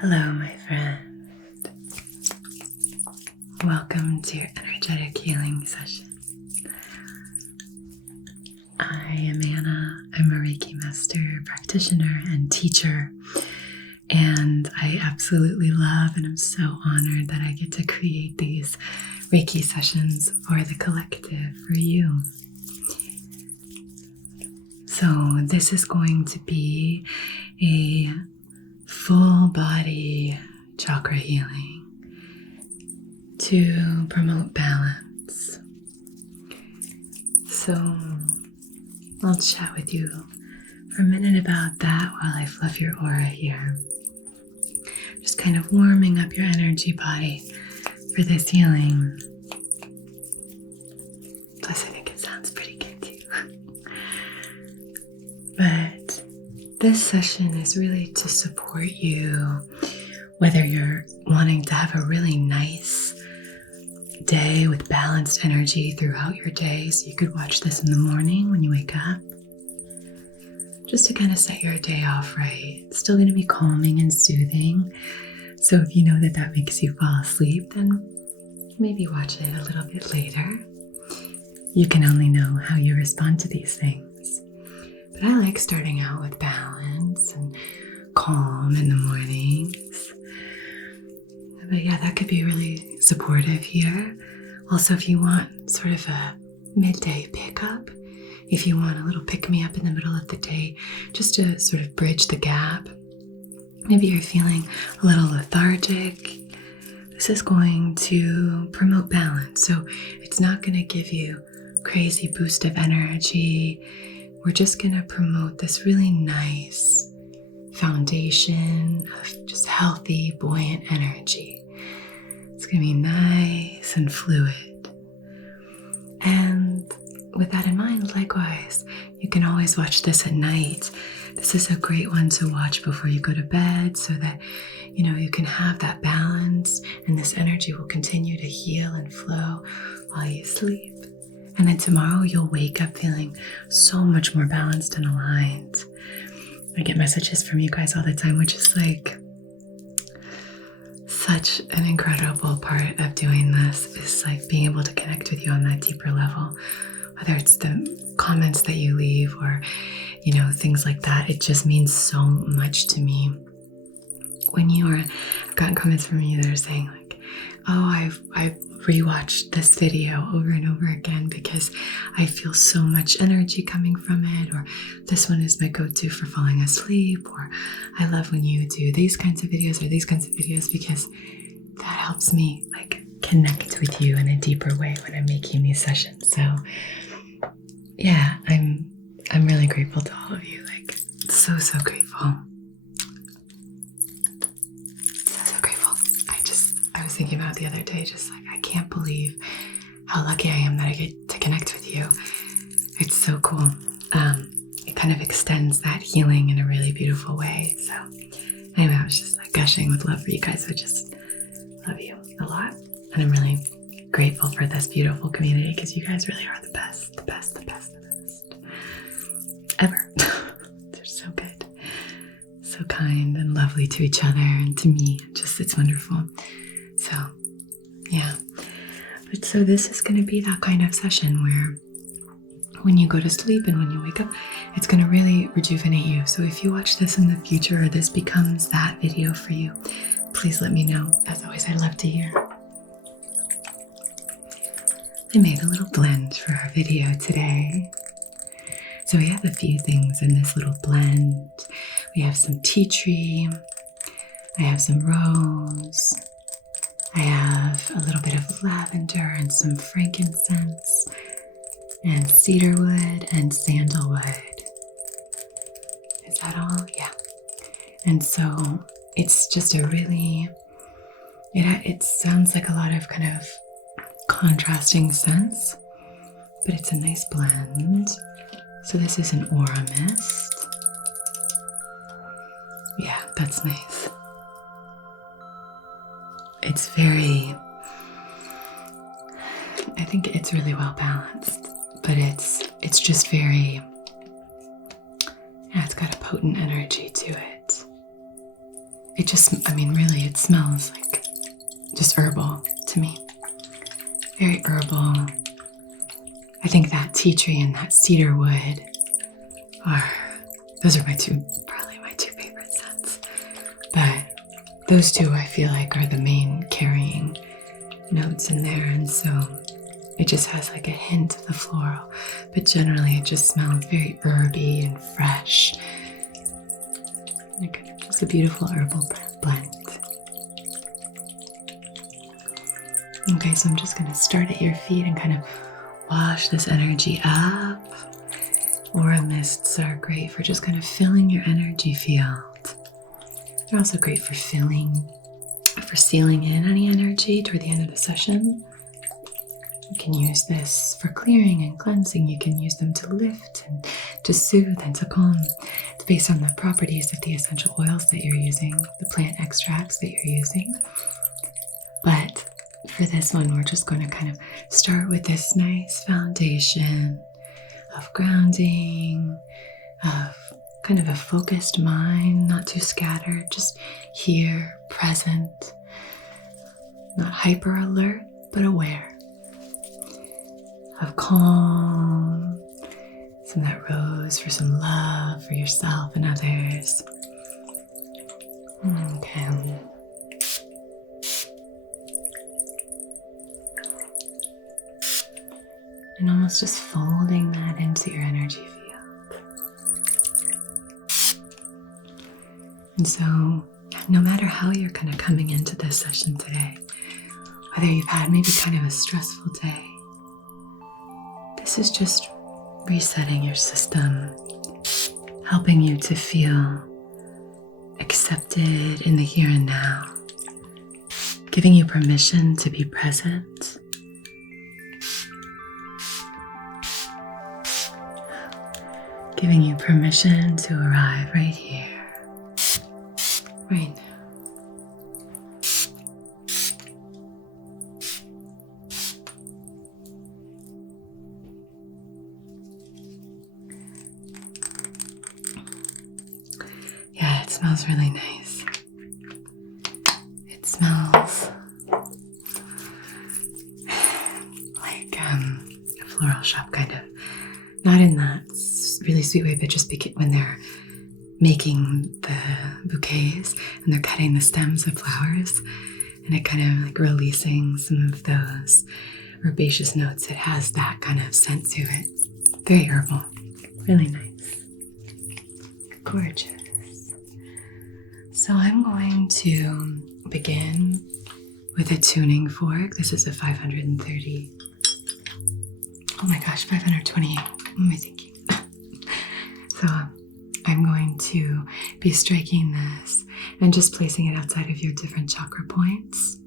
Hello, my friend. Welcome to your energetic healing session. I am Anna. I'm a Reiki Master, practitioner, and teacher. And I absolutely love and I'm so honored that I get to create these Reiki sessions for the collective, for you. So this is going to be a full body chakra healing to promote balance. So I'll chat with you for a minute about that while I fluff your aura here. Just kind of warming up your energy body for this healing. Plus, I think it sounds pretty good too. But this session is really to support you, whether you're wanting to have a really nice day with balanced energy throughout your day. So you could watch this in the morning when you wake up, just to kind of set your day off right. It's still going to be calming and soothing. So if you know that that makes you fall asleep, then maybe watch it a little bit later. You can only know how you respond to these things. But I like starting out with balance and calm in the mornings. But yeah, that could be really supportive here. Also, if you want sort of a midday pickup, if you want a little pick-me-up in the middle of the day, just to sort of bridge the gap. Maybe you're feeling a little lethargic. This is going to promote balance. So it's not going to give you crazy boost of energy. We're just going to promote this really nice foundation of just healthy, buoyant energy. It's going to be nice and fluid. And with that in mind, likewise, you can always watch this at night. This is a great one to watch before you go to bed so that, you can have that balance and this energy will continue to heal and flow while you sleep. And then tomorrow you'll wake up feeling so much more balanced and aligned. I get messages from you guys all the time, which is like such an incredible part of doing this, is like being able to connect with you on that deeper level. Whether it's the comments that you leave or, things like that, it just means so much to me. I've gotten comments from you that are saying like, oh, I've rewatched this video over and over again because I feel so much energy coming from it, or this one is my go-to for falling asleep, or I love when you do these kinds of videos or these kinds of videos, because that helps me like connect with you in a deeper way when I'm making these sessions. So yeah, I'm really grateful to all of you. Like, so grateful. So grateful. I was thinking about it the other day, just like, I can't believe how lucky I am that I get to connect with you. It's so cool. It kind of extends that healing in a really beautiful way. So anyway, I was just like gushing with love for you guys. I just love you a lot. And I'm really grateful for this beautiful community because you guys really are the best ever. They're so good, so kind and lovely to each other and to me. It's wonderful. So yeah, but so this is going to be that kind of session where when you go to sleep and when you wake up, it's going to really rejuvenate you. So if you watch this in the future or this becomes that video for you, please let me know. As always, I'd love to hear. I made a little blend for our video today. So we have a few things in this little blend. We have some tea tree. I have some rose. I have a little bit of lavender and some frankincense and cedarwood and sandalwood. Is that all? Yeah. And so it's just a really, it sounds like a lot of kind of contrasting scents, but it's a nice blend. So this is an aura mist. Yeah, that's nice. It's I think it's really well balanced, but it's just very, it's got a potent energy to it. really, it smells like just herbal to me. Very herbal. I think that tea tree and that cedar wood those are probably my two favorite scents. But those two I feel like are the main carrying notes in there, and so it just has like a hint of the floral, but generally it just smells very herby and fresh. Just a beautiful herbal blend. Okay, so I'm just going to start at your feet and kind of wash this energy up. Aura mists are great for just kind of filling your energy field. They're also great for sealing in any energy toward the end of the session. You can use this for clearing and cleansing. You can use them to lift and to soothe and to calm. It's based on the properties of the essential oils that you're using, the plant extracts that you're using. But for this one, we're just going to kind of start with this nice foundation of grounding, of kind of a focused mind, not too scattered, just here, present, not hyper alert, but aware. Of calm, some of that rose for some love for yourself and others. Okay. And almost just folding that into your energy field. And so, no matter how you're kind of coming into this session today, whether you've had maybe kind of a stressful day, this is just resetting your system, helping you to feel accepted in the here and now, giving you permission to be present, giving you permission to arrive right here, right now. Yeah, it smells really nice. It smells like a floral shop kind of. Not in that really sweet way, but just when they're making the bouquets and they're cutting the stems of flowers and it kind of like releasing some of those herbaceous notes. It has that kind of scent to it. Very herbal. Really nice. Gorgeous. So I'm going to begin with a tuning fork. This is a 530. Oh my gosh, 528. What am I thinking? So I'm going to be striking this and just placing it outside of your different chakra points.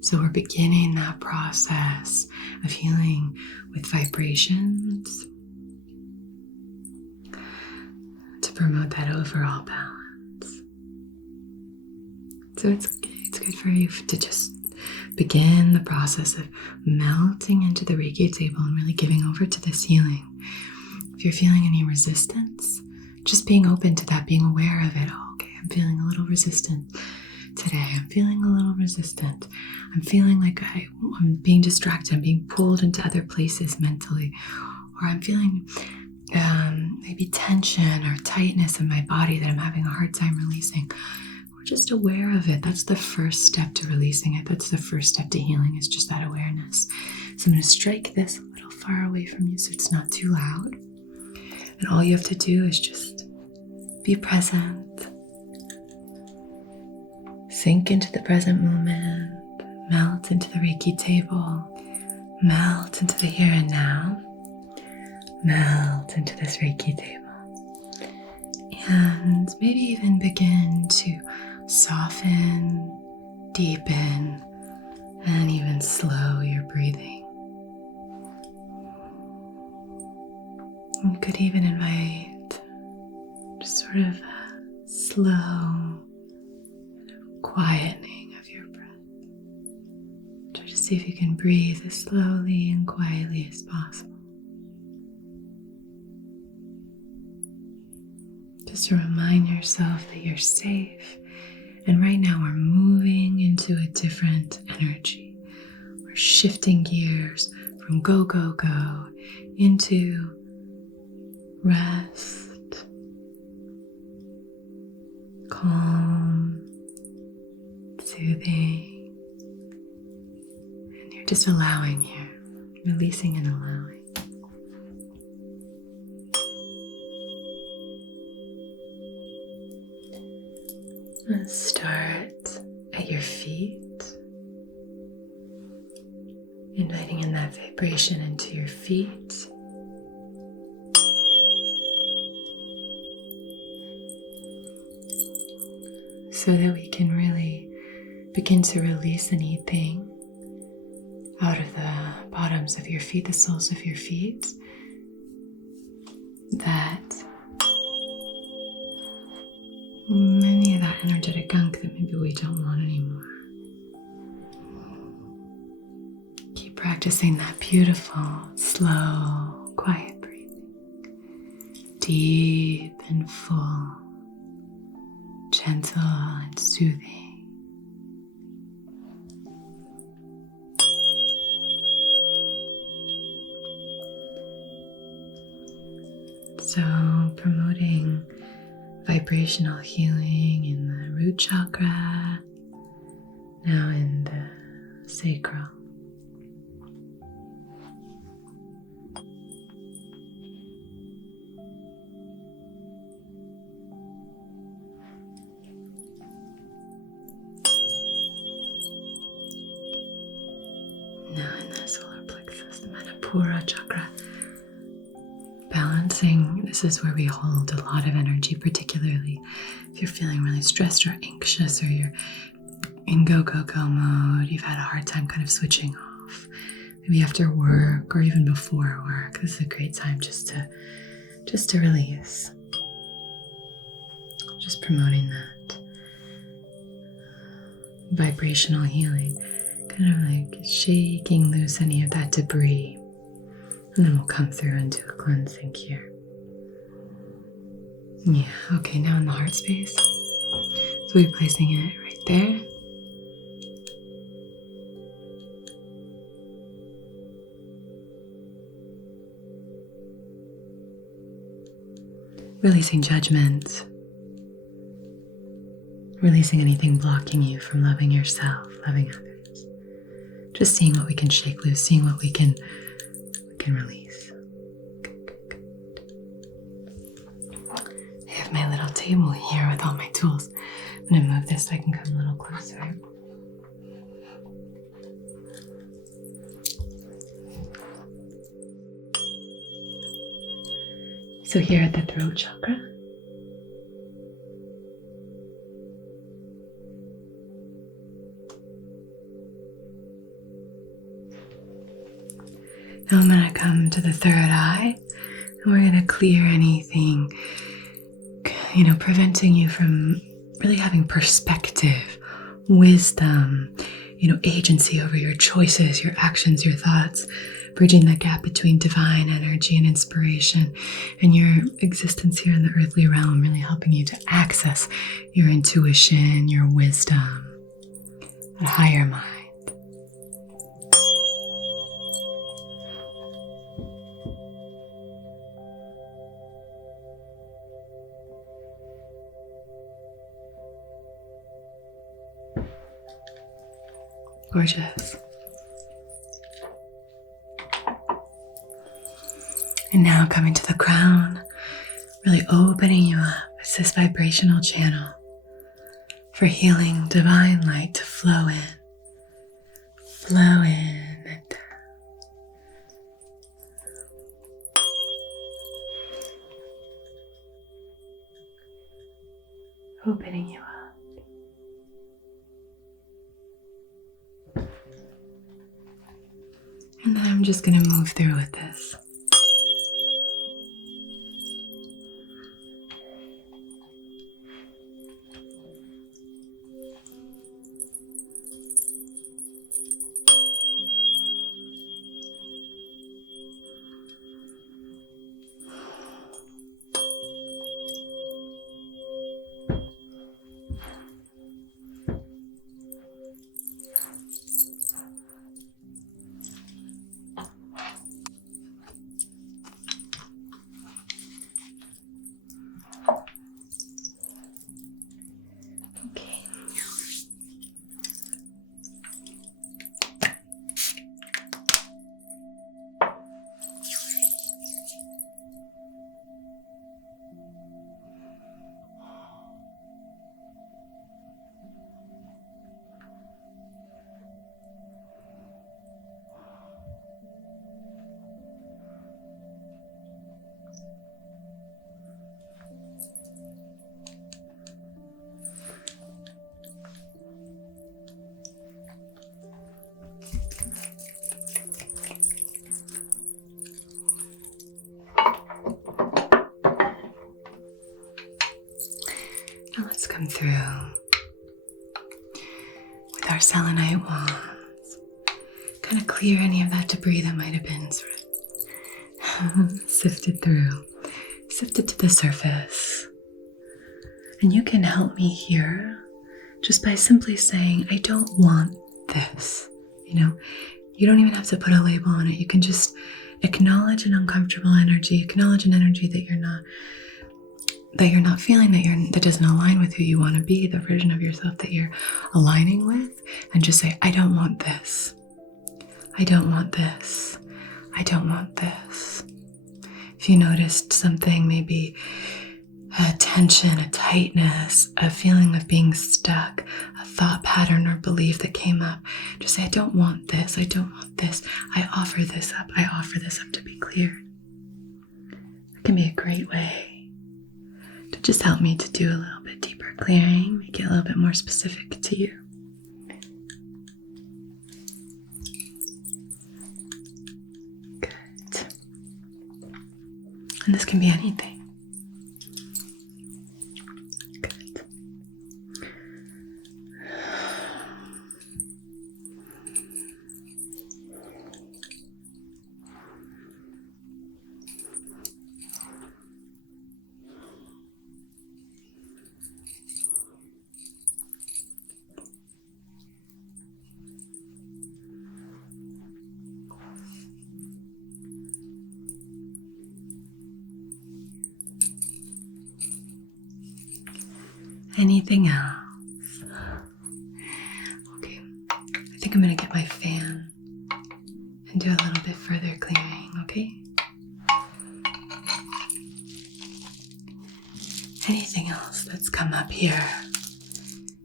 So we're beginning that process of healing with vibrations to promote that overall balance. So it's good for you to just begin the process of melting into the Reiki table and really giving over to this healing. If you're feeling any resistance, just being open to that, being aware of it. Oh, okay, I'm feeling a little resistant today. I'm feeling a little resistant. I'm feeling like I'm being distracted. I'm being pulled into other places mentally. Or I'm feeling maybe tension or tightness in my body that I'm having a hard time releasing. We're just aware of it. That's the first step to releasing it. That's the first step to healing, is just that awareness. So I'm going to strike this a little far away from you so it's not too loud. And all you have to do is just be present. Sink into the present moment. Melt into the Reiki table. Melt into the here and now. Melt into this Reiki table. And maybe even begin to soften, deepen, and even slow your breathing. You could even invite just sort of a slow quietening of your breath. Try to see if you can breathe as slowly and quietly as possible. Just to remind yourself that you're safe And right now we're moving into a different energy. We're shifting gears from go, go, go into rest, calm, soothing. And you're just allowing here, releasing and allowing. Let's start at your feet, inviting in that vibration into your feet. So that we can really begin to release anything out of the bottoms of your feet, the soles of your feet, that any of that energetic gunk that maybe we don't want anymore. Keep practicing that beautiful, slow, quiet breathing. Deep and full, gentle and soothing. So promoting vibrational healing in the root chakra, now in the sacral. Now in the solar plexus, the Manipura chakra. Balancing, this is where we hold a lot of energy, particularly if you're feeling really stressed or anxious or you're in go, go, go mode, you've had a hard time kind of switching off. Maybe after work or even before work, this is a great time just to release. Just promoting that vibrational healing, kind of like shaking loose any of that debris. And then we'll come through into a cleansing here. Yeah, okay, now in the heart space. So we're placing it right there. Releasing judgment. Releasing anything blocking you from loving yourself, loving others. Just seeing what we can shake loose, seeing what we can release. I have my little table here with all my tools. I'm going to move this so I can come a little closer. So here at the throat chakra, now I'm going to come to the third eye, and we're going to clear anything, preventing you from really having perspective, wisdom, agency over your choices, your actions, your thoughts, bridging that gap between divine energy and inspiration and your existence here in the earthly realm, really helping you to access your intuition, your wisdom, that higher mind. Gorgeous. And now coming to the crown, really opening you up. It's this vibrational channel for healing divine light to flow in and opening you up. And then I'm just going to move through with this. come through with our selenite wands. Kind of clear any of that debris that might have been sort of sifted to the surface. And you can help me here just by simply saying, I don't want this. You don't even have to put a label on it. You can just acknowledge an uncomfortable energy, acknowledge an energy that you're not feeling, that doesn't align with who you want to be, the version of yourself that you're aligning with, and just say, I don't want this. I don't want this. I don't want this. If you noticed something, maybe a tension, a tightness, a feeling of being stuck, a thought pattern or belief that came up, just say, I don't want this. I don't want this. I offer this up. I offer this up to be cleared. It can be a great way to just help me to do a little bit deeper clearing, make it a little bit more specific to you. Good. And this can be anything. Anything else? Okay, I think I'm gonna get my fan and do a little bit further clearing, okay? Anything else that's come up here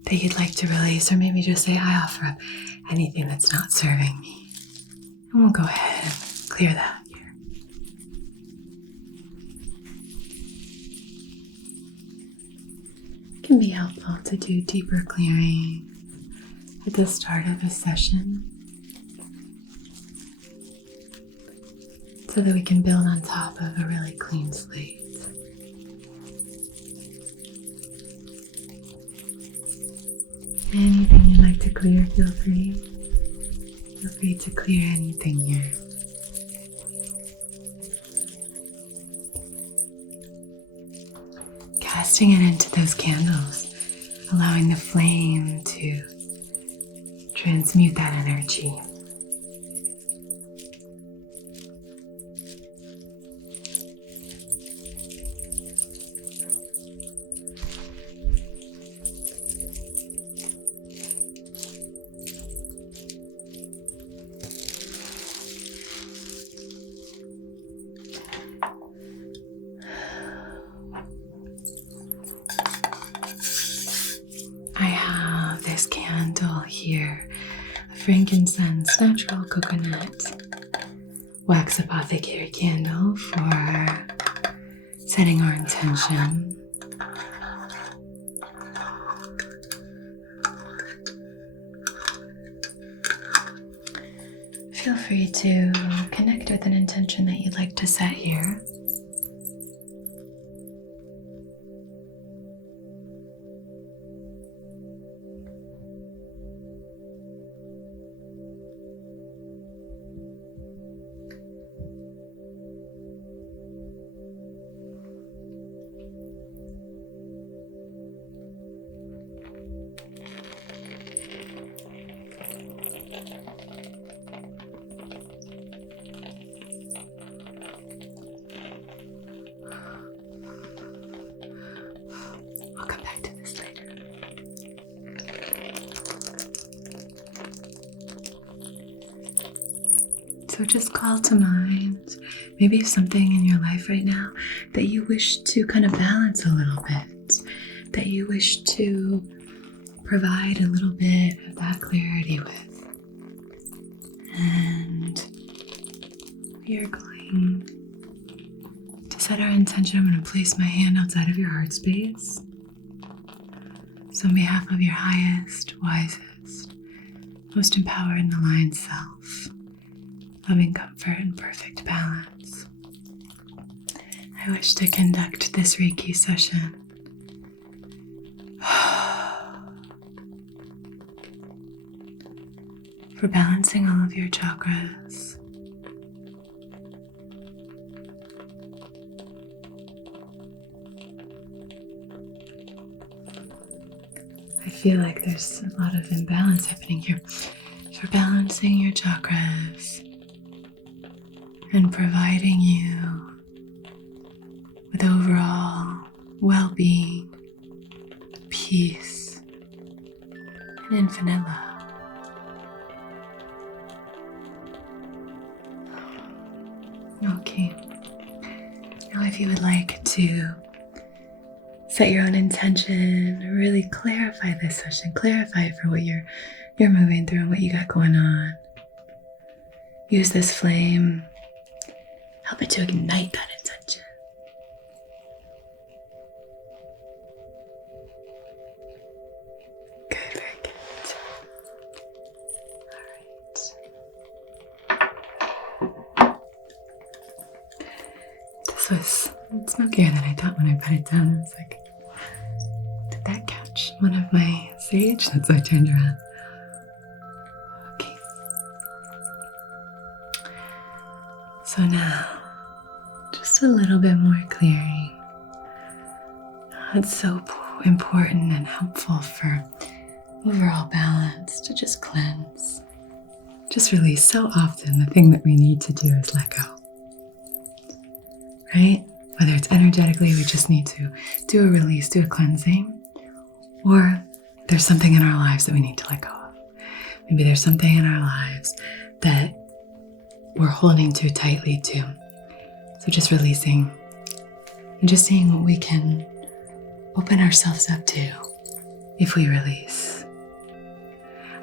that you'd like to release, or maybe just say, I offer up anything that's not serving me. And we'll go ahead and clear that. It can be helpful to do deeper clearing at the start of a session so that we can build on top of a really clean slate. Anything you'd like to clear, feel free. Feel free to clear anything here. Casting it into those candles, allowing the flame to transmute that energy. Here, a frankincense natural coconut wax apothecary candle for setting our intention. Feel free to connect with an intention that you'd like to set here. So just call to mind maybe something in your life right now that you wish to kind of balance a little bit, that you wish to provide a little bit of that clarity with. And we are going to set our intention. I'm going to place my hand outside of your heart space. So on behalf of your highest, wisest, most empowered and aligned self, loving comfort and perfect balance, I wish to conduct this Reiki session for balancing all of your chakras. I feel like there's a lot of imbalance happening here. For balancing your chakras and providing you with overall well-being, peace, and infinite love. Okay. Now if you would like to set your own intention, really clarify this session, clarify it for what you're moving through and what you got going on. Use this flame, help it to ignite that intention. Good, very good. All right. This was smokier than I thought when I put it down. I was like, did that catch one of my sage? And so I turned around. Okay. So now, just a little bit more clearing. It's so important and helpful for overall balance to just cleanse. Just release. So often the thing that we need to do is let go. Right? Whether it's energetically, we just need to do a release, do a cleansing, or there's something in our lives that we need to let go of. Maybe there's something in our lives that we're holding too tightly to. So just releasing and just seeing what we can open ourselves up to if we release.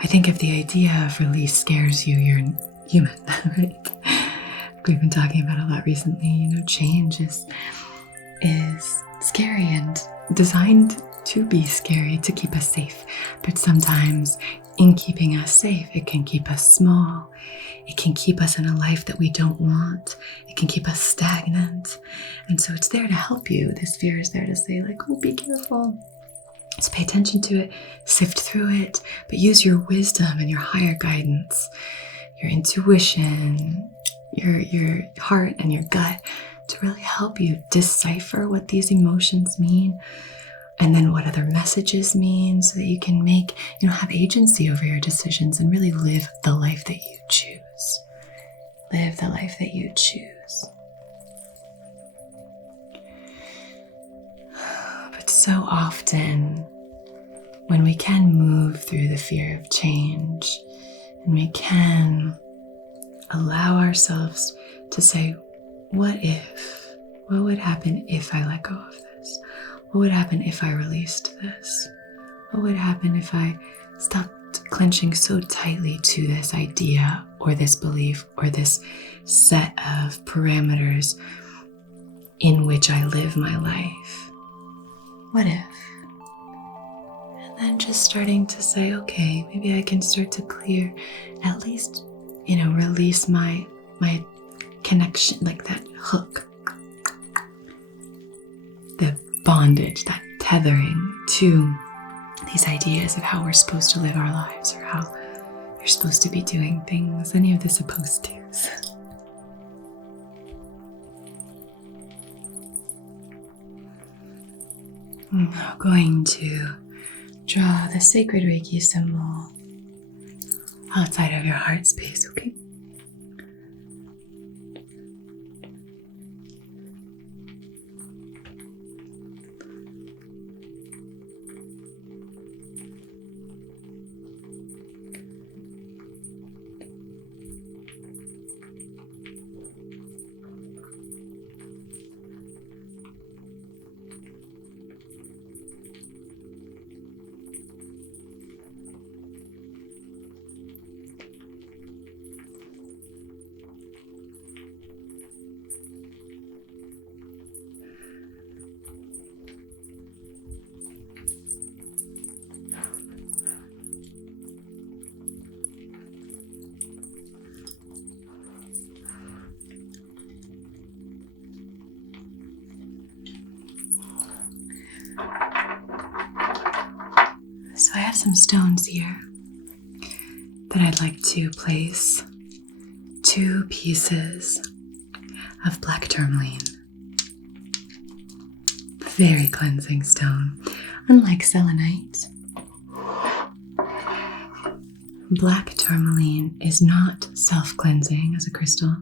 I think if the idea of release scares you, you're human, right? We've been talking about a lot recently, change is scary and designed to be scary, to keep us safe. But sometimes in keeping us safe, it can keep us small. It can keep us in a life that we don't want. It can keep us stagnant. And so it's there to help you. This fear is there to say, be careful. So pay attention to it, sift through it, but use your wisdom and your higher guidance, your intuition, your heart and your gut to really help you decipher what these emotions mean and then what other messages mean so that you can make, have agency over your decisions and really live the life that you choose. Live the life that you choose. But so often when we can move through the fear of change and we can allow ourselves to say, what would happen if I let go of this? What would happen if I released this? What would happen if I stopped clenching so tightly to this idea or this belief or this set of parameters in which I live my life? What if? And then just starting to say, okay, maybe I can start to clear, at least, release my connection, like that hook, the bondage, that tethering to these ideas of how we're supposed to live our lives or how you're supposed to be doing things, any of the supposed to's. I'm now going to draw the sacred Reiki symbol outside of your heart space, okay? So I have some stones here, that I'd like to place 2 pieces of black tourmaline. Very cleansing stone. Unlike selenite, black tourmaline is not self-cleansing as a crystal,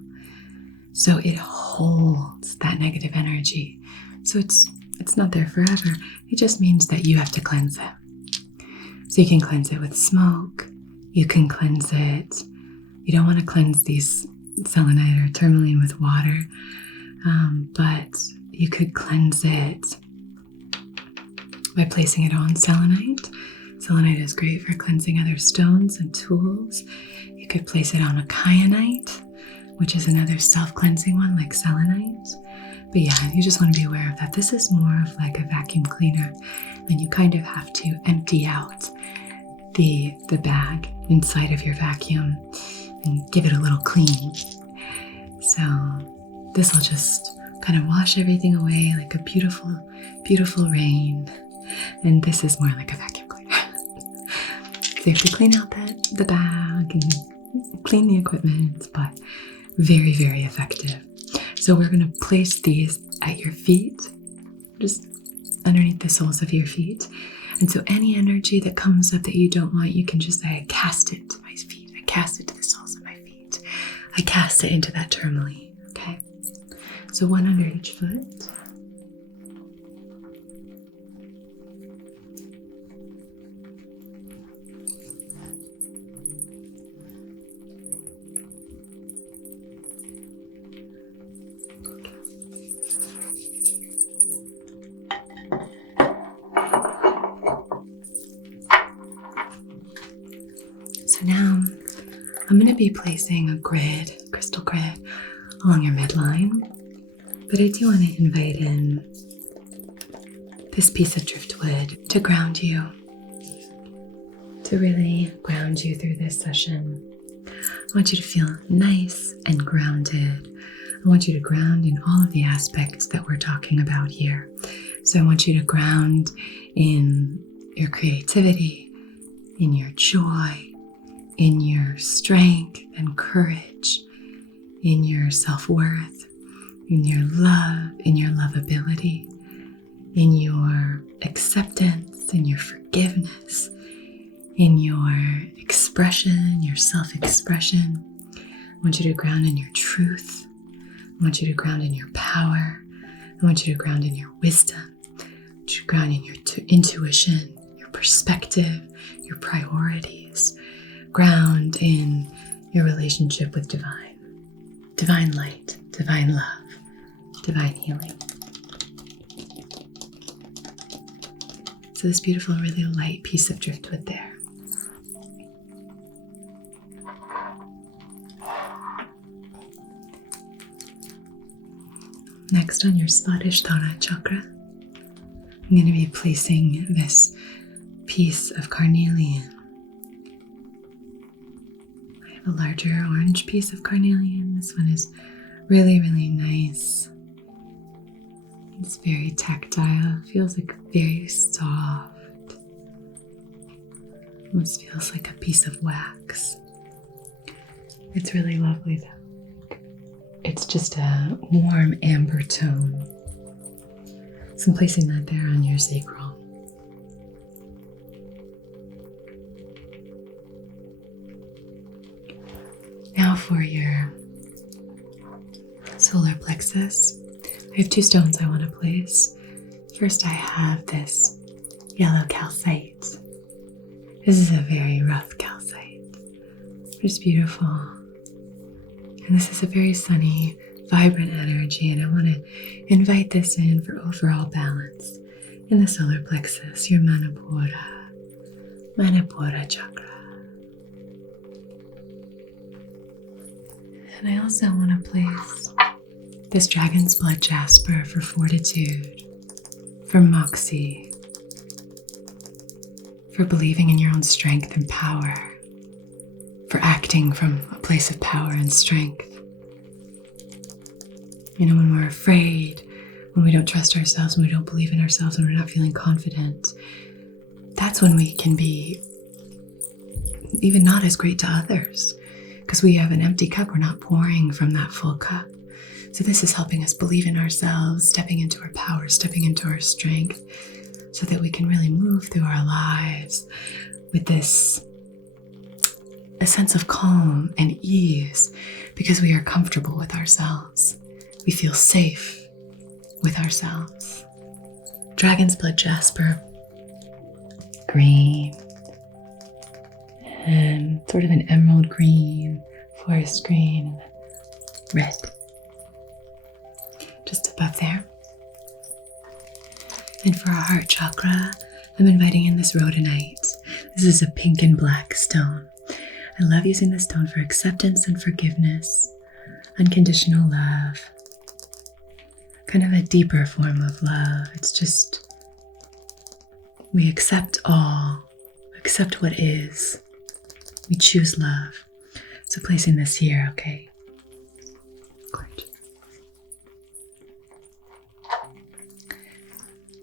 so it holds that negative energy. So it's not there forever. It just means that you have to cleanse it. So you can cleanse it with smoke. You can cleanse it. You don't want to cleanse these selenite or tourmaline with water, but you could cleanse it by placing it on selenite. Selenite is great for cleansing other stones and tools. You could place it on a kyanite, which is another self-cleansing one like selenite. But yeah, you just want to be aware of that. This is more of like a vacuum cleaner, and you kind of have to empty out the bag inside of your vacuum and give it a little clean. So this will just kind of wash everything away like a beautiful, beautiful rain. And this is more like a vacuum cleaner. So you have to clean out the bag and clean the equipment, but very, very effective. So we're going to place these at your feet, just underneath the soles of your feet. And so any energy that comes up that you don't want, you can just say, I cast it to my feet. I cast it to the soles of my feet. I cast it into that tourmaline, okay? So one under each foot. So now I'm going to be placing a crystal grid along your midline, but I do want to invite in this piece of driftwood to ground you, to really ground you through this session. I want you to feel nice and grounded. I want you to ground in all of the aspects that we're talking about here. So I want you to ground in your creativity, in your joy, in your strength and courage, in your self-worth, in your love, in your lovability, in your acceptance, in your forgiveness, in your expression, your self-expression. I want you to ground in your truth. I want you to ground in your power. I want you to ground in your wisdom. I want you to ground in your intuition, your perspective, your priorities. Ground in your relationship with divine light, divine love, divine healing. So this beautiful, really light piece of driftwood there. Next, on your Svadhisthana chakra, I'm going to be placing this piece of carnelian. I have a larger orange piece of carnelian. This one is really, really nice. It's very tactile. It feels like very soft. Almost feels like a piece of wax. It's really lovely though. It's just a warm amber tone. So I'm placing that there on your sacral. Now for your solar plexus, I have 2 stones I want to place. First, I have this yellow calcite. This is a very rough calcite, but it's beautiful. And this is a very sunny, vibrant energy, and I want to invite this in for overall balance in the solar plexus, your Manipura chakra. And I also want to place this dragon's blood jasper for fortitude, for moxie, for believing in your own strength and power, for acting from a place of power and strength. You know, when we're afraid, when we don't trust ourselves, when we don't believe in ourselves, when we're not feeling confident, that's when we can be even not as great to others. Because we have an empty cup, we're not pouring from that full cup. So this is helping us believe in ourselves, stepping into our power, stepping into our strength, so that we can really move through our lives with this a sense of calm and ease, because we are comfortable with ourselves. We feel safe with ourselves. Dragon's blood jasper, green, and sort of an emerald green, forest green, and red. Just above there. And for our heart chakra, I'm inviting in this rhodonite. This is a pink and black stone. I love using this stone for acceptance and forgiveness, unconditional love, kind of a deeper form of love. It's just, we accept all, accept what is. We choose love. So placing this here, okay? Great.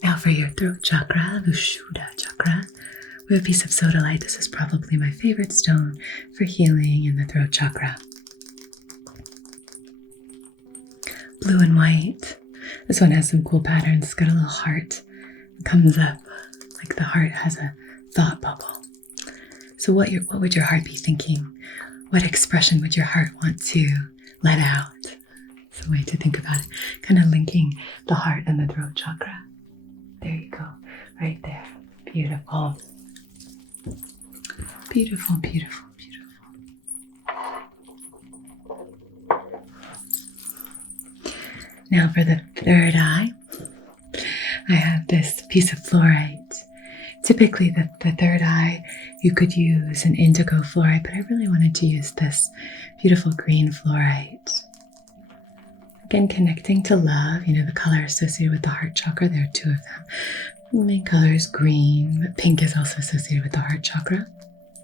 Now for your throat chakra, Vishuddha chakra, we have a piece of sodalite. This is probably my favorite stone for healing in the throat chakra. Blue and white. This one has some cool patterns. It's got a little heart. It comes up like the heart has a thought bubble. So what would your heart be thinking? What expression would your heart want to let out? It's a way to think about it. Kind of linking the heart and the throat chakra. There you go. Right there. Beautiful. Beautiful, beautiful, beautiful. Now for the third eye, I have this piece of fluorite. Typically the third eye, you could use an indigo fluorite, but I really wanted to use this beautiful green fluorite. Again, connecting to love, the color associated with the heart chakra, there are two of them. The main color is green, but pink is also associated with the heart chakra.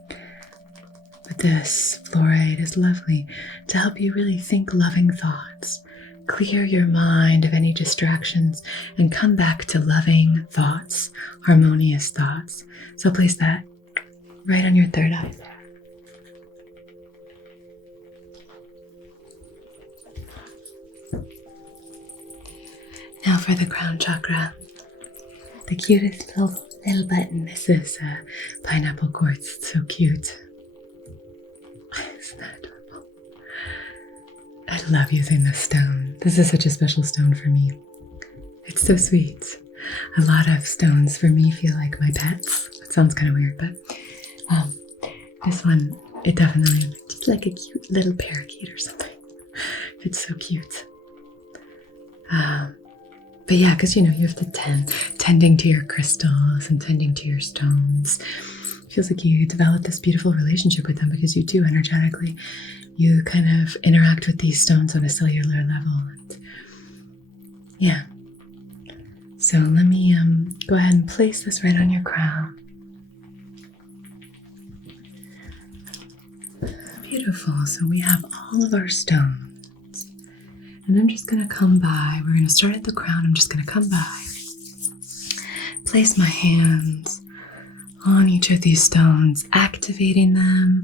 But this fluorite is lovely to help you really think loving thoughts, clear your mind of any distractions, and come back to loving thoughts, harmonious thoughts. So place that right on your third eye there. Now for the crown chakra, the cutest little button. This is pineapple quartz. It's so cute. Isn't that adorable? I love using this stone. This is such a special stone for me. It's so sweet. A lot of stones for me feel like my pets. It sounds kind of weird, but this one, it definitely, just like a cute little parakeet or something. It's so cute. But yeah, because you have to tending to your crystals and tending to your stones. It feels like you develop this beautiful relationship with them, because you do energetically. You kind of interact with these stones on a cellular level. And yeah. So let me go ahead and place this right on your crown. Beautiful. So we have all of our stones. And I'm just going to come by. We're going to start at the crown. I'm just going to come by. Place my hands on each of these stones, activating them,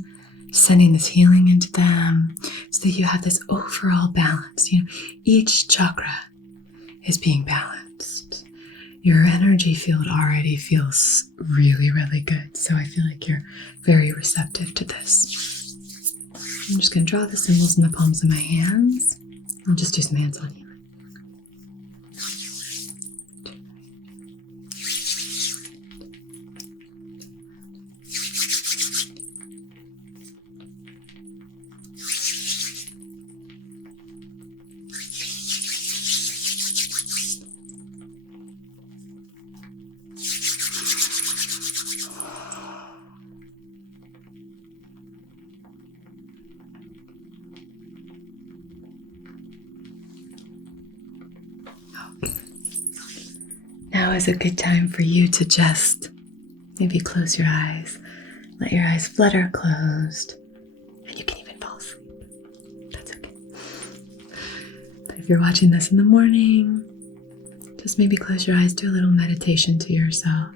sending this healing into them, so that you have this overall balance. Each chakra is being balanced. Your energy field already feels really, really good. So I feel like you're very receptive to this. I'm just going to draw the symbols in the palms of my hands. I'll just do some hands-on healing. Now is a good time for you to just maybe close your eyes. Let your eyes flutter closed. And you can even fall asleep. That's okay. But if you're watching this in the morning, just maybe close your eyes, do a little meditation to yourself.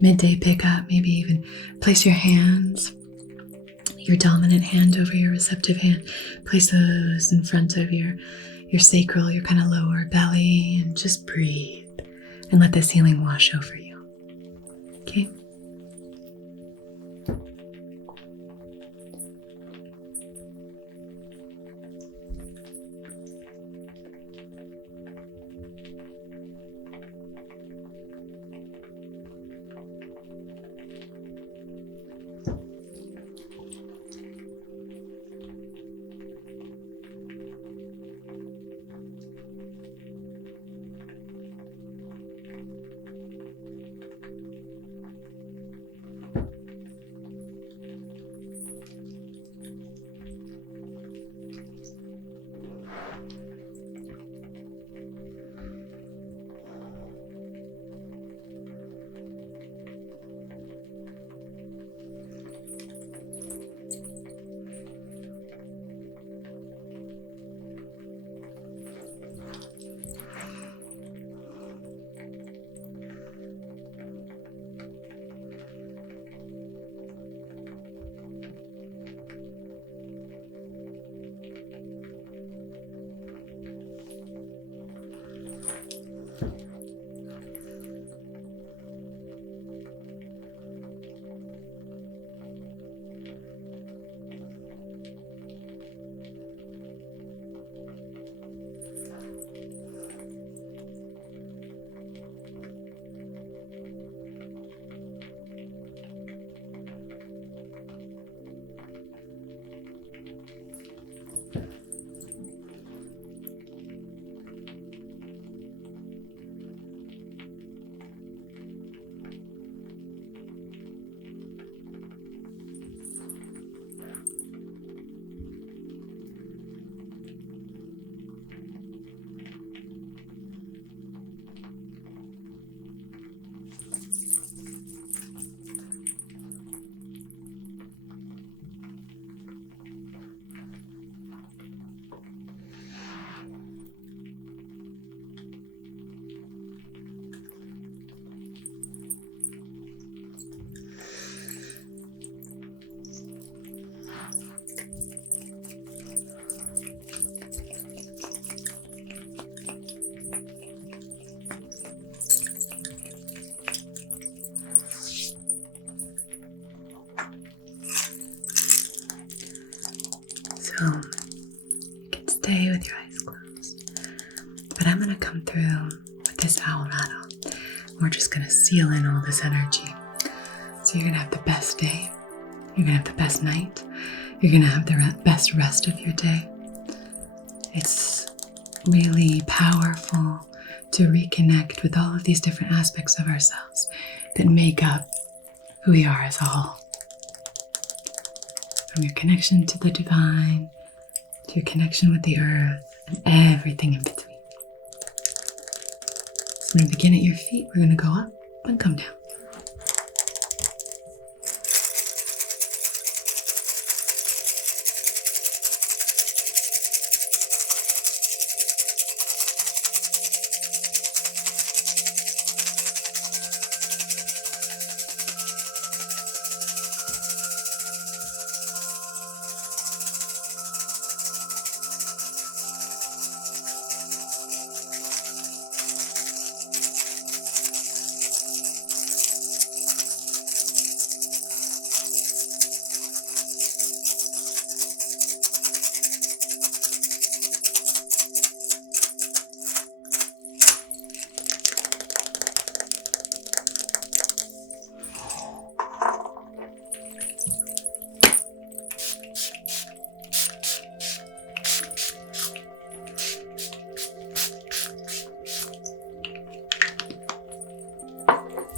Midday pickup, maybe even place your hands your dominant hand over your receptive hand. Place those in front of your sacral, your kind of lower belly, and just breathe and let this healing wash over you. Okay? So you can stay with your eyes closed, but I'm going to come through with this owl rattle. We're just going to seal in all this energy. So you're going to have the best day. You're going to have the best night. You're going to have the best rest of your day. It's really powerful to reconnect with all of these different aspects of ourselves that make up who we are as a whole. From your connection to the divine, to your connection with the earth, and everything in between. So we're going to begin at your feet. We're going to go up and come down.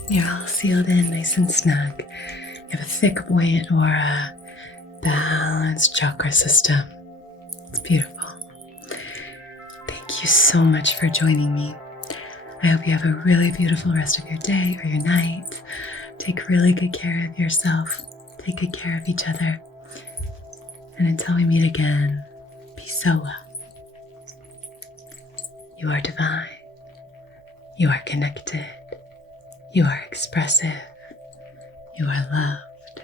You're all sealed in nice and snug. You have a thick, buoyant aura, balanced chakra system. It's beautiful. Thank you so much for joining me. I hope you have a really beautiful rest of your day or your night. Take really good care of yourself. Take good care of each other. And until we meet again, be so well. You are divine. You are connected. You are expressive. You are loved.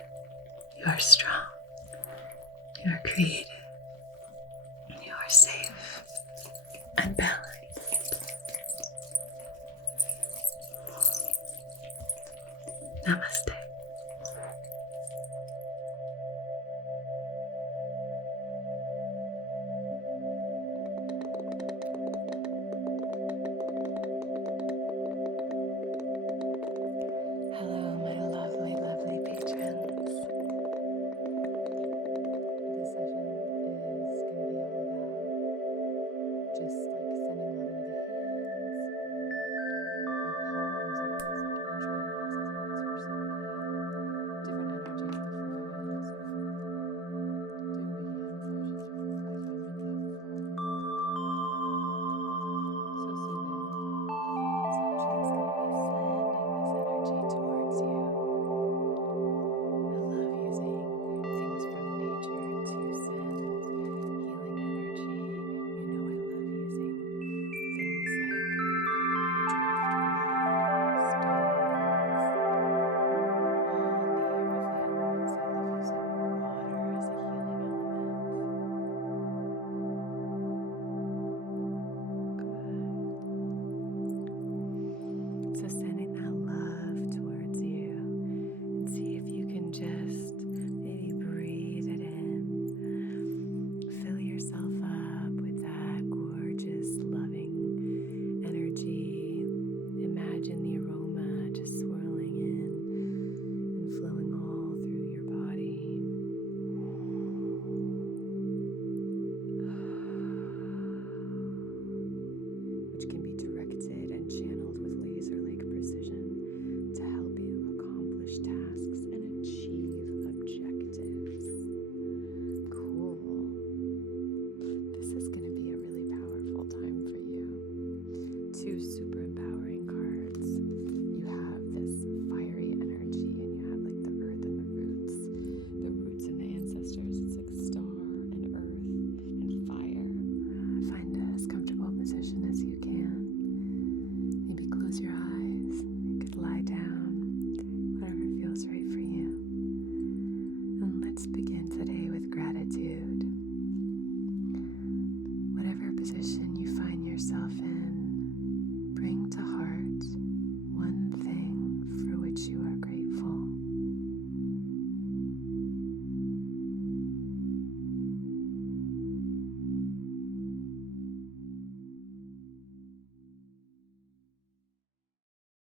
You are strong. You are created. You are safe and balanced. Namaste.